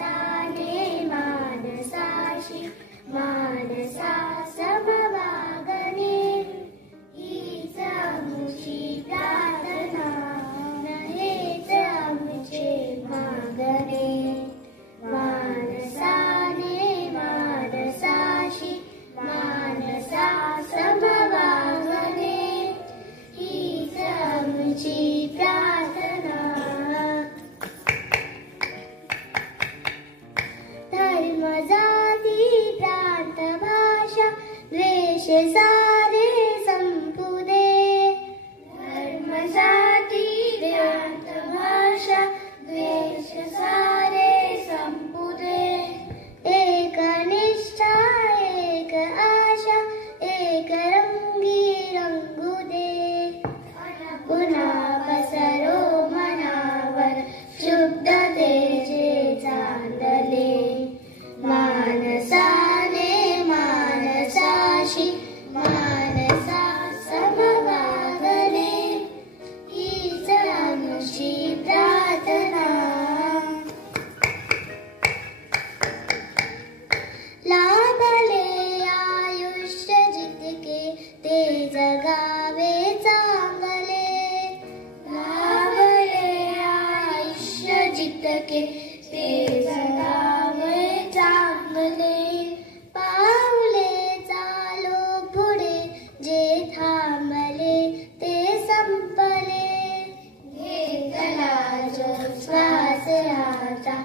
मानसाने मानसाशी मानसा समवागणे हीच आमची प्रार्थना हेच आमचे मागणे मानसाने मानसाशी मानसा समवागणे हीच आमची प्रार्थना धर्म जाती प्रांत भाषा द्वेष सारे संपू दे धर्म जाती प्रांत भाषा द्वेष सारे संपू दे एक निष्ठा एक आशा एक रंगी रंगू दे पुन्हा पसरो मनावर शुद्धतेचे चांदले मानसाने मानसाशी मानसा समवागणे हीच आमची प्रार्थना लाभले आयुष्य जितके ते जगावे चांगले लाभले आयुष्य जितके ते जगावे चांगले पाऊले चालो पुढे जे थांबले ते संपले घेतला जो श्वास आता